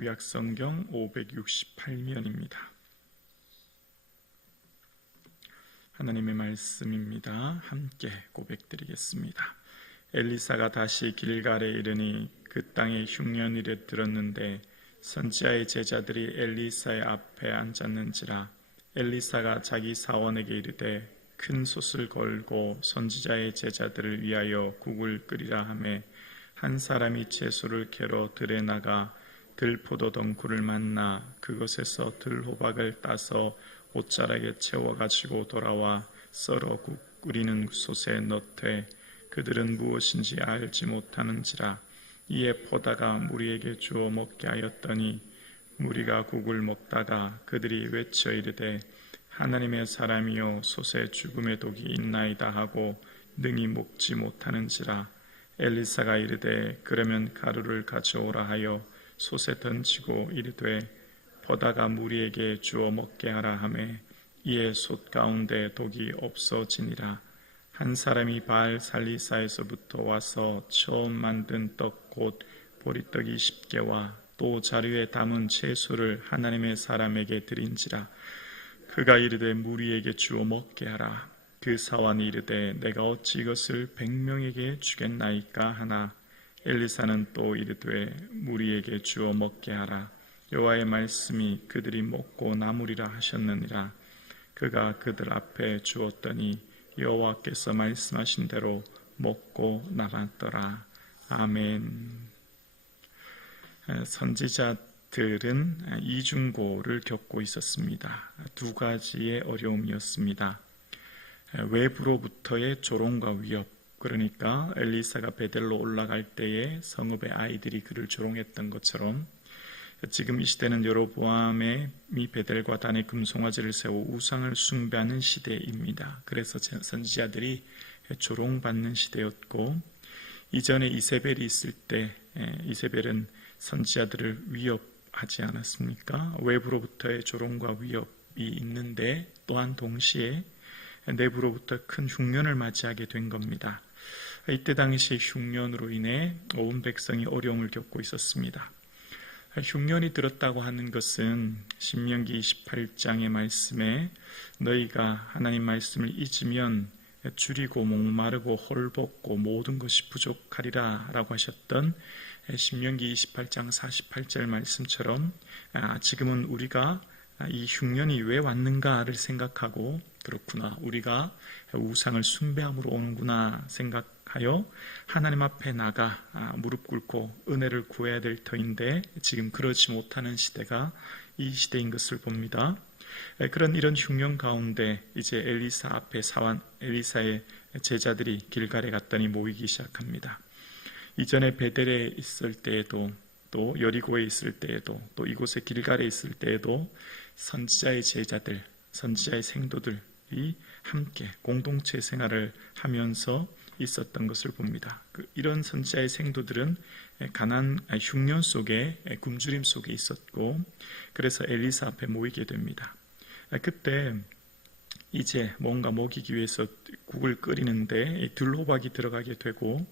구약성경 568면입니다. 하나님의 말씀입니다. 함께 고백드리겠습니다. 엘리사가 다시 길갈에 이르니 그 땅에 흉년이래 들었는데 선지자의 제자들이 엘리사의 앞에 앉았는지라. 엘리사가 자기 사원에게 이르되 큰 솥을 걸고 선지자의 제자들을 위하여 국을 끓이라 하매 한 사람이 채소를 캐러 들에 나가 들포도 덩굴을 만나 그것에서 들호박을 따서 옷자락에 채워가지고 돌아와 썰어 국 끓이는 솥에 넣되 그들은 무엇인지 알지 못하는지라. 이에 포다가 무리에게 주어 먹게 하였더니 무리가 국을 먹다가 그들이 외쳐 이르되 하나님의 사람이여 솥에 죽음의 독이 있나이다 하고 능히 먹지 못하는지라. 엘리사가 이르되 그러면 가루를 가져오라 하여 솥에 던지고 이르되 포다가 무리에게 주어 먹게 하라 하매 이에 솥 가운데 독이 없어지니라. 한 사람이 바알 살리사에서부터 와서 처음 만든 떡 곧 보리떡 20개와 또 자루에 담은 채소를 하나님의 사람에게 드린지라. 그가 이르되 무리에게 주어 먹게 하라. 그 사환이 이르되 내가 어찌 이것을 100명에게 주겠나이까 하나. 엘리사는 또 이르되 무리에게 주어 먹게 하라. 여호와의 말씀이 그들이 먹고 남으리라 하셨느니라. 그가 그들 앞에 주었더니 여호와께서 말씀하신 대로 먹고 남았더라. 아멘. 선지자들은 이중고를 겪고 있었습니다. 두 가지의 어려움이었습니다. 외부로부터의 조롱과 위협, 그러니까 엘리사가 베델로 올라갈 때에 성읍의 아이들이 그를 조롱했던 것처럼 지금 이 시대는 여로보암이 베델과 단에 금송아지를 세워 우상을 숭배하는 시대입니다. 그래서 선지자들이 조롱받는 시대였고, 이전에 이세벨이 있을 때 이세벨은 선지자들을 위협하지 않았습니까? 외부로부터의 조롱과 위협이 있는데 또한 동시에 내부로부터 큰 흉년을 맞이하게 된 겁니다. 이때 당시 흉년으로 인해 온 백성이 어려움을 겪고 있었습니다. 흉년이 들었다고 하는 것은 신명기 28장의 말씀에 너희가 하나님 말씀을 잊으면 줄이고 목마르고 헐벗고 모든 것이 부족하리라 라고 하셨던 신명기 28장 48절 말씀처럼 지금은 우리가 이 흉년이 왜 왔는가를 생각하고 그렇구나, 우리가 우상을 숭배함으로 오는구나 생각하여 하나님 앞에 나가 무릎 꿇고 은혜를 구해야 될 터인데 지금 그러지 못하는 시대가 이 시대인 것을 봅니다. 그런 이런 흉년 가운데 이제 엘리사 앞에 엘리사의 제자들이 길갈에 갔더니 모이기 시작합니다. 이전에 베델에 있을 때에도 또 여리고에 있을 때에도 또 이곳에 길갈에 있을 때에도 선지자의 제자들, 선지자의 생도들이 함께 공동체 생활을 하면서 있었던 것을 봅니다. 이런 선지자의 생도들은 흉년 속에 굶주림 속에 있었고 그래서 엘리사 앞에 모이게 됩니다. 그때 이제 뭔가 먹이기 위해서 국을 끓이는데 들호박이 들어가게 되고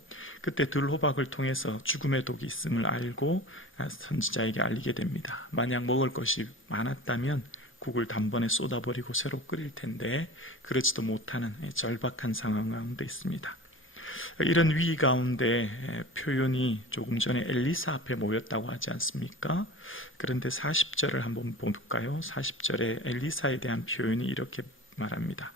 그때 들호박을 통해서 죽음의 독이 있음을 알고 선지자에게 알리게 됩니다. 만약 먹을 것이 많았다면 국을 단번에 쏟아버리고 새로 끓일 텐데 그렇지도 못하는 절박한 상황 가운데 있습니다. 이런 위기 가운데 표현이 조금 전에 엘리사 앞에 모였다고 하지 않습니까? 그런데 40절을 한번 볼까요? 40절에 엘리사에 대한 표현이 이렇게 말합니다.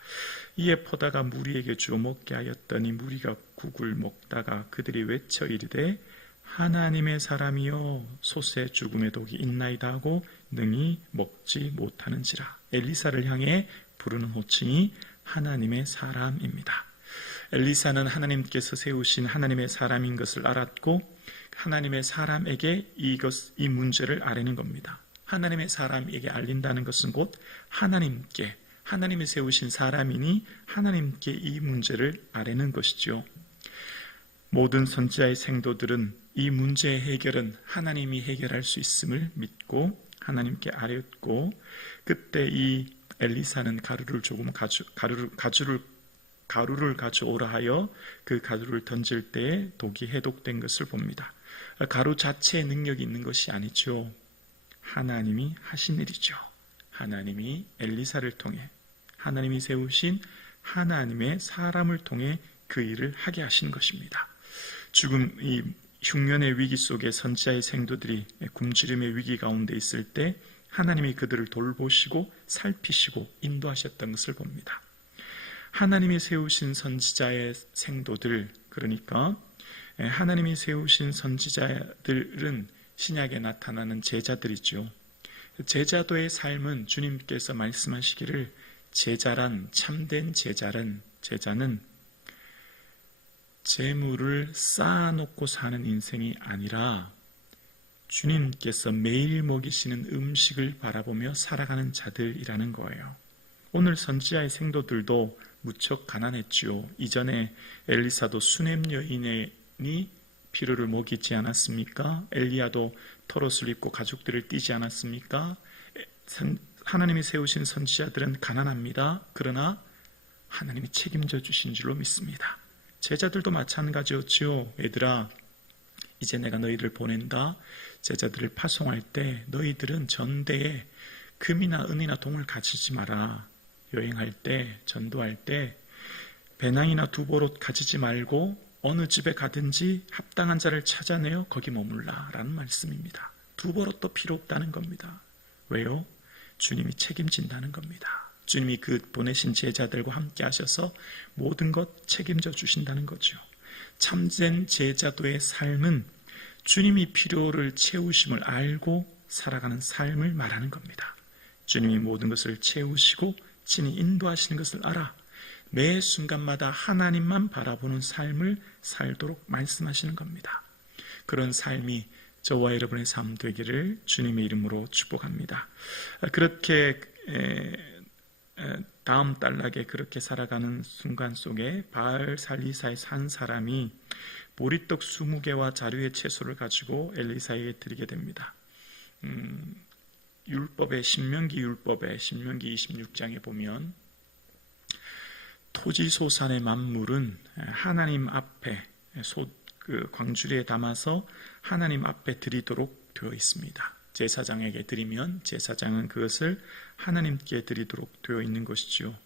이에 포다가 무리에게 주어 먹게 하였더니 무리가 국을 먹다가 그들이 외쳐 이르되 하나님의 사람이여 솥에 죽음의 독이 있나이다 하고 능히 먹지 못하는지라. 엘리사를 향해 부르는 호칭이 하나님의 사람입니다. 엘리사는 하나님께서 세우신 하나님의 사람인 것을 알았고 하나님의 사람에게 이 문제를 아뢰는 겁니다. 하나님의 사람에게 알린다는 것은 곧 하나님이 세우신 사람이니 하나님께 이 문제를 아뢰는 것이죠. 모든 선지자의 생도들은 이 문제의 해결은 하나님이 해결할 수 있음을 믿고 하나님께 아뢰었고 그때 이 엘리사는 가루를 가져오라 하여 그 가루를 던질 때에 독이 해독된 것을 봅니다. 가루 자체의 능력이 있는 것이 아니죠. 하나님이 하신 일이죠. 하나님이 엘리사를 통해, 하나님이 세우신 하나님의 사람을 통해 그 일을 하게 하신 것입니다. 죽음, 이 흉년의 위기 속에 선지자의 생도들이 굶주림의 위기 가운데 있을 때 하나님이 그들을 돌보시고 살피시고 인도하셨던 것을 봅니다. 하나님이 세우신 선지자의 생도들, 그러니까 하나님이 세우신 선지자들은 신약에 나타나는 제자들이죠. 제자도의 삶은 주님께서 말씀하시기를 제자란, 참된 제자는 재물을 쌓아놓고 사는 인생이 아니라 주님께서 매일 먹이시는 음식을 바라보며 살아가는 자들이라는 거예요. 오늘 선지자의 생도들도 무척 가난했지요. 이전에 엘리사도 수넴 여인이 필요를 먹이지 않았습니까? 엘리야도 털옷을 입고 가죽들을 띠지 않았습니까? 하나님이 세우신 선지자들은 가난합니다. 그러나 하나님이 책임져 주신 줄로 믿습니다. 제자들도 마찬가지였지요. 얘들아, 이제 내가 너희를 보낸다. 제자들을 파송할 때 너희들은 전대에 금이나 은이나 동을 가지지 마라. 여행할 때, 전도할 때 배낭이나 두보롯 가지지 말고 어느 집에 가든지 합당한 자를 찾아내어 거기 머물라 라는 말씀입니다. 두보롯도 필요 없다는 겁니다. 왜요? 주님이 책임진다는 겁니다. 주님이 그 보내신 제자들과 함께 하셔서 모든 것 책임져 주신다는 거죠. 참된 제자도의 삶은 주님이 필요를 채우심을 알고 살아가는 삶을 말하는 겁니다. 주님이 모든 것을 채우시고 친히 인도하시는 것을 알아 매 순간마다 하나님만 바라보는 삶을 살도록 말씀하시는 겁니다. 그런 삶이 저와 여러분의 삶 되기를 주님의 이름으로 축복합니다. 그렇게 다음 단락에 그렇게 살아가는 순간 속에 바알 살리사의 한 사람이 보리떡 20개와 자루의 채소를 가지고 엘리사에게 드리게 됩니다. 신명기 26장에 보면 토지소산의 만물은 하나님 앞에 광주리에 담아서 하나님 앞에 드리도록 되어 있습니다. 제사장에게 드리면 제사장은 그것을 하나님께 드리도록 되어 있는 것이지요.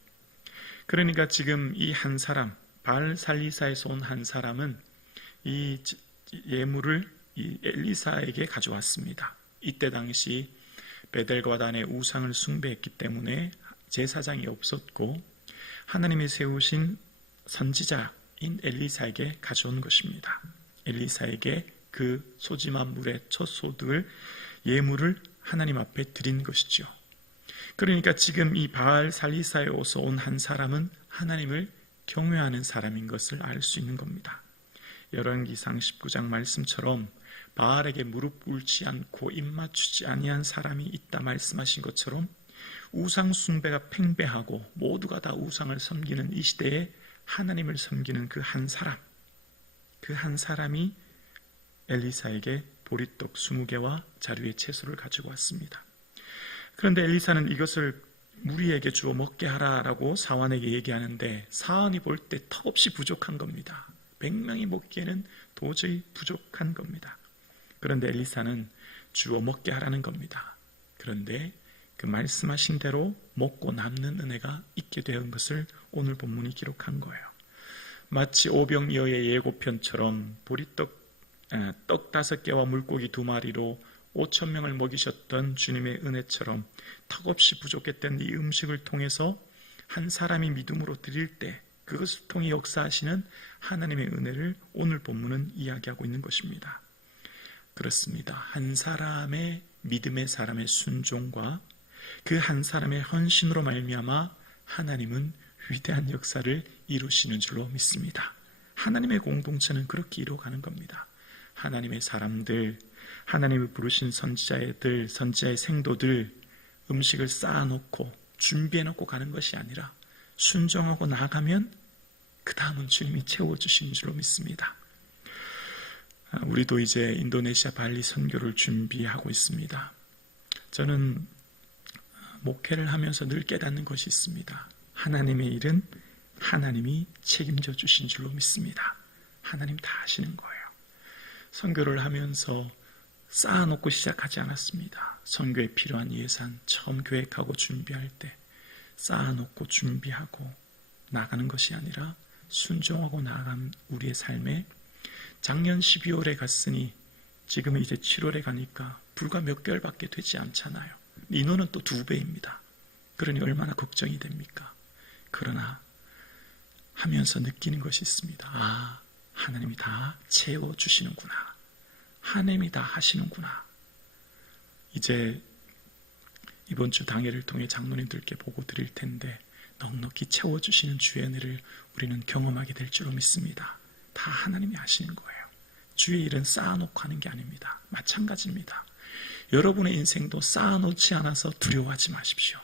그러니까 지금 이 한 사람, 바알 살리사에서 온 한 사람은 이 예물을 이 엘리사에게 가져왔습니다. 이때 당시 베델과 단의 우상을 숭배했기 때문에 제사장이 없었고 하나님이 세우신 선지자인 엘리사에게 가져온 것입니다. 엘리사에게 그 소지만 물의 첫 소득을 예물을 하나님 앞에 드린 것이죠. 그러니까 지금 이 바알 살리사에 오서 온 한 사람은 하나님을 경외하는 사람인 것을 알 수 있는 겁니다. 열왕기상 19장 말씀처럼 바알에게 무릎 꿇지 않고 입맞추지 아니한 사람이 있다 말씀하신 것처럼 우상 숭배가 팽배하고 모두가 다 우상을 섬기는 이 시대에 하나님을 섬기는 그 한 사람이 엘리사에게 보리떡 20개와 자루의 채소를 가지고 왔습니다. 그런데 엘리사는 이것을 무리에게 주어 먹게 하라라고 사환에게 얘기하는데 사환이 볼 때 턱없이 부족한 겁니다. 100명이 먹기에는 도저히 부족한 겁니다. 그런데 엘리사는 주어 먹게 하라는 겁니다. 그런데 그 말씀하신 대로 먹고 남는 은혜가 있게 된 것을 오늘 본문이 기록한 거예요. 마치 오병이어의 예고편처럼 보리떡 떡 5개와 물고기 2마리로 5,000명을 먹이셨던 주님의 은혜처럼 턱없이 부족했던 이 음식을 통해서 한 사람이 믿음으로 드릴 때 그것을 통해 역사하시는 하나님의 은혜를 오늘 본문은 이야기하고 있는 것입니다. 그렇습니다. 한 사람의 믿음의 사람의 순종과 그 한 사람의 헌신으로 말미암아 하나님은 위대한 역사를 이루시는 줄로 믿습니다. 하나님의 공동체는 그렇게 이루어가는 겁니다. 하나님의 사람들, 하나님을 부르신 선지자의 생도들 음식을 쌓아놓고 준비해놓고 가는 것이 아니라 순종하고 나아가면 그 다음은 주님이 채워주시는 줄로 믿습니다. 우리도 이제 인도네시아 발리 선교를 준비하고 있습니다. 저는 목회를 하면서 늘 깨닫는 것이 있습니다. 하나님의 일은 하나님이 책임져 주신 줄로 믿습니다. 하나님 다 하시는 거예요. 선교를 하면서 쌓아놓고 시작하지 않았습니다. 선교에 필요한 예산 처음 계획하고 준비할 때 쌓아놓고 준비하고 나가는 것이 아니라 순종하고 나아간 우리의 삶에 작년 12월에 갔으니 지금은 이제 7월에 가니까 불과 몇 개월밖에 되지 않잖아요. 인원은 또 2배입니다. 그러니 얼마나 걱정이 됩니까? 그러나 하면서 느끼는 것이 있습니다. 아, 하나님이 다 채워주시는구나. 하나님이 다 하시는구나. 이제 이번 주 당회를 통해 장로님들께 보고 드릴 텐데 넉넉히 채워주시는 주의 은혜를 우리는 경험하게 될 줄로 믿습니다. 다 하나님이 하시는 거예요. 주의 일은 쌓아놓고 하는 게 아닙니다. 마찬가지입니다. 여러분의 인생도 쌓아놓지 않아서 두려워하지 마십시오.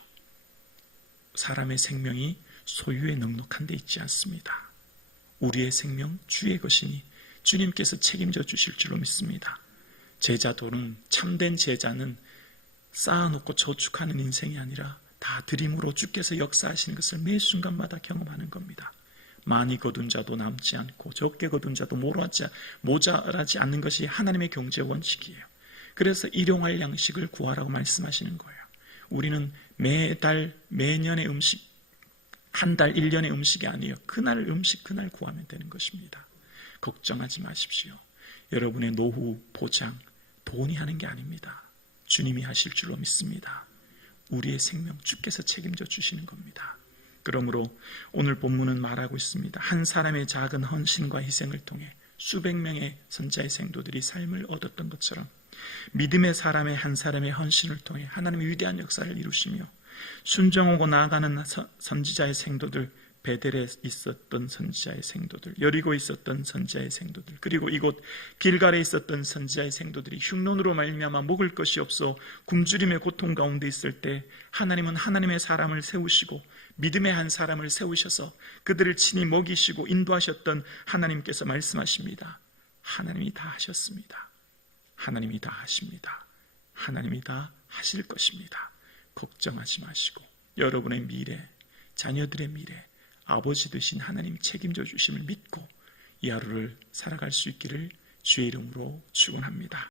사람의 생명이 소유에 넉넉한 데 있지 않습니다. 우리의 생명 주의 것이니 주님께서 책임져 주실 줄로 믿습니다. 제자도는, 참된 제자는 쌓아놓고 저축하는 인생이 아니라 다 드림으로 주께서 역사하시는 것을 매 순간마다 경험하는 겁니다. 많이 거둔 자도 남지 않고 적게 거둔 자도 모자라지 않는 것이 하나님의 경제 원칙이에요. 그래서 일용할 양식을 구하라고 말씀하시는 거예요. 우리는 매달, 매년의 음식, 한 달, 1년의 음식이 아니에요. 그날 음식 그날 구하면 되는 것입니다. 걱정하지 마십시오. 여러분의 노후 보장, 돈이 하는 게 아닙니다. 주님이 하실 줄로 믿습니다. 우리의 생명 주께서 책임져 주시는 겁니다. 그러므로 오늘 본문은 말하고 있습니다. 한 사람의 작은 헌신과 희생을 통해 수백 명의 선지자의 생도들이 삶을 얻었던 것처럼 믿음의 사람의 한 사람의 헌신을 통해 하나님의 위대한 역사를 이루시며 순종하고 나아가는 선지자의 생도들, 베델에 있었던 선지자의 생도들, 여리고에 있었던 선지자의 생도들, 그리고 이곳 길갈에 있었던 선지자의 생도들이 흉년으로 말미암아 먹을 것이 없어 굶주림의 고통 가운데 있을 때 하나님은 하나님의 사람을 세우시고 믿음의 한 사람을 세우셔서 그들을 친히 먹이시고 인도하셨던 하나님께서 말씀하십니다. 하나님이 다 하셨습니다. 하나님이 다 하십니다. 하나님이 다 하실 것입니다. 걱정하지 마시고 여러분의 미래, 자녀들의 미래, 아버지 되신 하나님 책임져 주심을 믿고 이 하루를 살아갈 수 있기를 주의 이름으로 축원합니다.